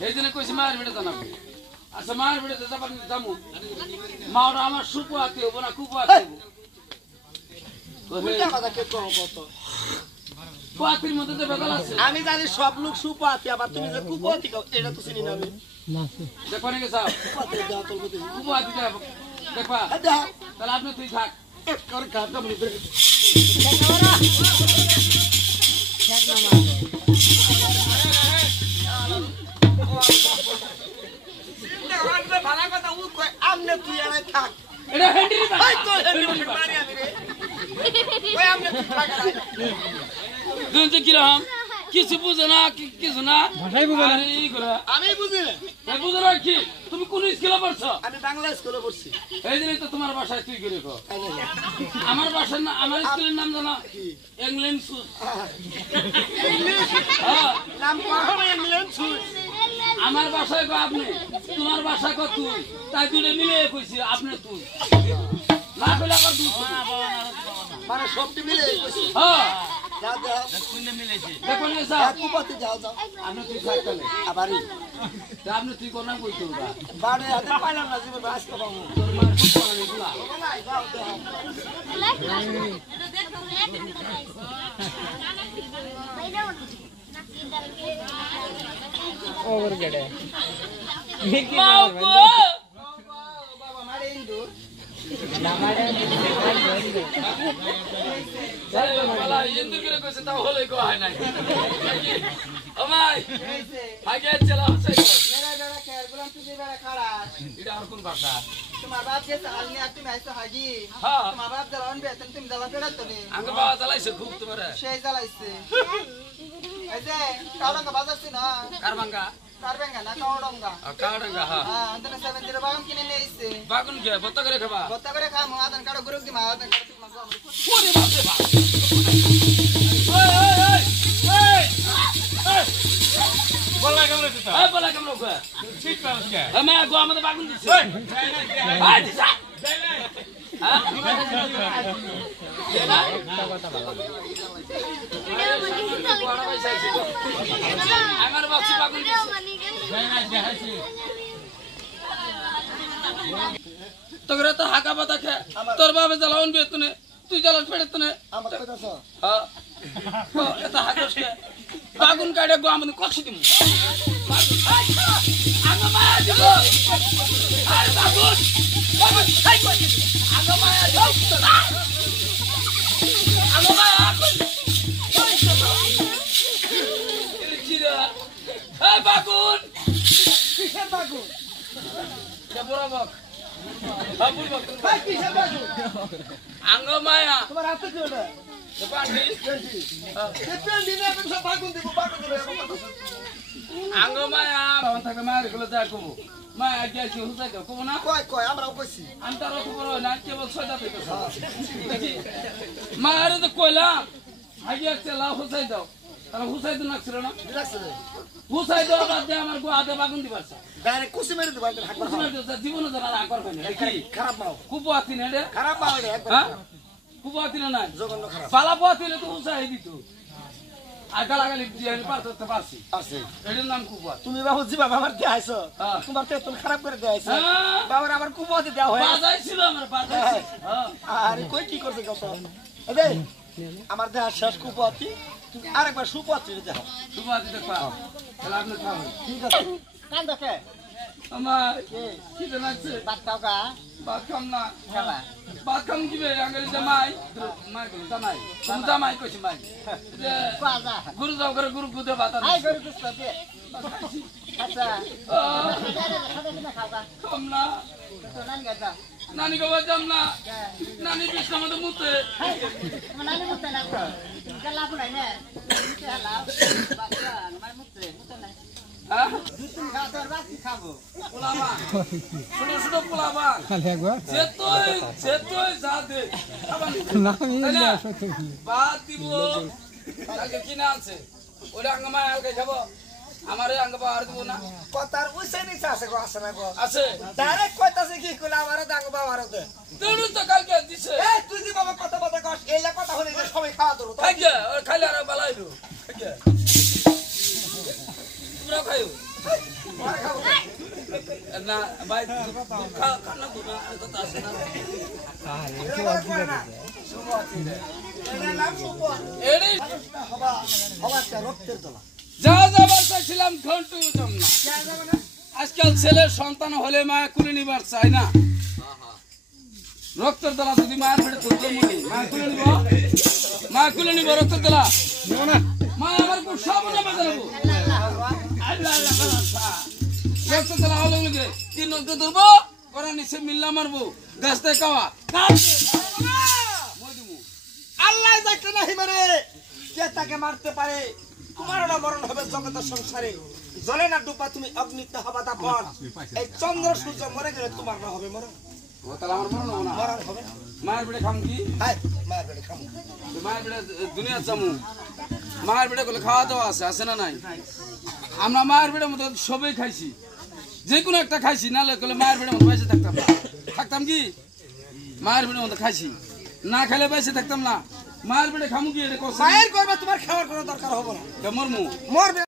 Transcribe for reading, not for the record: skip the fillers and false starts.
এই দিনে কইছি মায়ের বেড়ে জানাবো আচ্ছা মায়ের বেড়ে যাবার যাবো মাওরা আমার সুপোয়াতে হবো না কুপোয়াতে হবো পোয়াতির মধ্যে তো বেদাল আছে আমি জানি সব লোক সুপাতি আবার তুমি যে কুপতি এটা তো চিনি না আমি দেখো নাকি সাহেব কুপোয়াতি দেখবা তাহলে আপনি তুই থাক ভালো কথা আমনে তুই এলাই থাক এটা হেন্ডি দুজন কিরকম কিছু বুঝে না কিছু না আমি বুঝি বুঝে না কি তুমি কোন স্কুলে পড়ছো আমি বাংলা স্কুলে পড়ছি এই দিনে তো তোমার বাসায় তুই করে আমার বাসার না আমার স্কুলের নাম জানো ইংল্যান্ড সুজ নাম ইংল্যান্ড সুজ আমার বাসায় কো আপনি তোমার বাসায় কো তুই তাই দুটো মিলে কইছি আপনি তুই না পেলে আবার দুই মানে সবটি মিলে কইছি হ্যাঁ যা যা কোনে মিলেছে দেখো না স্যার কুপতি যাও যাও আপনি তুই থাকলে আবারই আপনি তুই কোনা কইছো ওরা বাড়ি হাতে পাইলাম না জীবন বাস করব তোর মার কোনা নিগুলা ওভার গেডে বাবা মারে ইন্দু না মারে বলা ইন্দু করে কইছে তাও হলে কো হয় নাই ও ভাই আগে চলা হচ্ছে মেরা বেড়া খেল বললাম তুই বেড়া খারাপ এটা আর কোন ভাষা তোমার বাপ যে হাল নিয়ে তুমি আইছো হাজি হ্যাঁ তোমার বাপ জ্বালান বেতন তুমি জ্বালা ফেরাত তো নি আঙ্গ বাবা চালাইছে খুব তোমার সেই জ্বালাইছে এই যে কাউডাঙ্গা বাজারছি না কারবাঙ্গা কারবেঙ্গা না কাউডাঙ্গা কারবাঙ্গা হ্যাঁ হ্যাঁ আদনে 70 বাগান কিনে নিয়ে আইছে বাগুন কে বত্তা করে খাবা বত্তা করে খাম আদন কাড়ো গুরুক দি মা আদন কাড়ো মা গো ওরে বাপ রে বাপ এই বলা কেমন হচ্ছে এই বলা কেমন কো ঠিক পাস কে আমি গো আমাদের বাগুন দিছে এই দিছা হ্যাঁ আমার বাচ্চা বাগুন দিছে তোরা তো হাকা পাতা খে তোর বাবা জ্বালাউন বেতনে তুই জ্বালান পেড়েতনে আমার কইতাছ হ্যাঁ এটা হাকাস কে বাগুন কাটে গো আমাদের কষ্ট দিমু আগা মায়া দিব আর বাগুন বাগুন খাই কই আগা মায়া দিব আগা মায়া এই বাগুন কিসের বাগু কে বড় বক বাবুল বক ভাই কিসের বাগু আঙ্গ মায়া তোমার হাতে কি ওটা পান্ডি এই পেন দিনে আমি সব বাগুন দিব আঙ্গ মায়া বাবা থাকে মায়ের গুলো যা কবো মায়া গেছি হুসাই দাও কবো না কয় কয় আমরাও কইছি আমি তার খবর হয় না কেবল ছয়টা থেকে মায়ের তো কইলাম আগে একটা লাভ হুসাই দাও তারা হুসাই তো নাকছিল না দিলাছে হুসাই দাও বাদ দিয়ে আমার গো হাতে বাগুন দিবার ডাইরেক্ট কুসি মেরে দিবা হাক জীবনে যারা রাগ করবে না কি খারাপ মাও খুব আতি না রে খারাপ মাও রে একবার হ্যাঁ খুব আতি না নাই জঘন্য খারাপ পালা পাতিলে তো হুসাই দিত আর গালাগালি দিয়ে পার করতে পারছি আছে এটার নাম কুপাত তুমি বাবু জি বাবা আমার দিয়ে আইছো হ্যাঁ। তোমার তো তুমি খারাপ করে দিয়ে আইছো হ্যাঁ। বাবার আমার কুপতি দেওয়া হয় বাজাইছিল আমার বাজাইছিল হ্যাঁ আরে কই কি করছে কত এবে আমার দেহ শেষ কুপতি তুমি আরেকবার সুপতি দাও সুবাদি দেখবা তাহলে আপনি খাবেন ঠিক আছে কান দেখে আমার কি জানাচ্ছে ভাত খাও কা বাদ খাম না খেলা বাদ খাম কি বে আঙ্গেল জামাই মাই বল জামাই তুমি জামাই কইছি মাই যে বাজা গুরু যাও করে গুরু গুদে বাতা আই গরি কুস্তা দে আচ্ছা খাও কা খাম না তো নানি গাজা নানি গো বাজাম না নানি বিষ্ণা মধ্যে মুতে নানি মুতে না তো গলা পুরাই না খেলা বাচ্চা আমার মুতে মুতে না হ্যাঁ দুই তিন খাও তোর বাকি খাবো পোলাবা ছোট ছোট পোলাবা একবার যেতই যা দে বাদ দিব কালকে কিনে আনছে ওটা আঙ্গমা আলকে খাবো আমারে আঙ্গ পাওয়ার দিব না কথার উইছে নিছে আছে গো আছে না গো আছে ডাইরেক্ট কইতাছে কি কইলা আমারে দাঙ্গ বাবার দে তুই তো কালকে দিছে এই তুই যে বাবা কথা কস এইলা কথা হলে যে সবাই খাওয়া ধরো খাইয়া খাইলে আর বালাইলো খাইয়া তোমরা খাইও না ভাই খানা তো না কথা আছে না যা যাবার চাইছিলাম ঘন্টু জম না আজকাল ছেলের সন্তান হলে মায়া কুলে নিবার চাই না রক্তের দলা যদি মায়ের পেটে তুলতে মনে মায়া কুলে নিব রক্তের দলা মা আমার খুব সব নামে জানাবো রক্তের দলা হলে তিন রক্ত ধরবো করা নিচে মিল্লা মারবো গাছতে খাওয়া আল্লাহ যাকে নাহি মারে কে তাকে মারতে পারে তোমার না মরণ হবে জগতের সংসারে জলে না ডুবা তুমি অগ্নিতে হবা দাপন এই চন্দ্র সূর্য মরে গেলে তোমার না হবে মরণ ও তাহলে আমার মরণ হবে না মরণ হবে না মায়ের পেটে খাম কি হাই মার বেড়ে খামু মায়ের পেটে দুনিয়া চামু মায়ের পেটে গুলো খাওয়া দাওয়া আছে না নাই আমরা মায়ের পেটের মতো সবই খাইছি যে কোনো একটা খাইছি নাহলে গেলে মায়ের পেটের মতো বেঁচে থাকতাম না থাকতাম কি মায়ের পেটের মতো খাইছি না খেলে বেঁচে থাকতাম না মায়ের পেটে খামু কি এটা মায়ের করবে তোমার খাওয়ার কোনো দরকার হবে না মরমু মরবে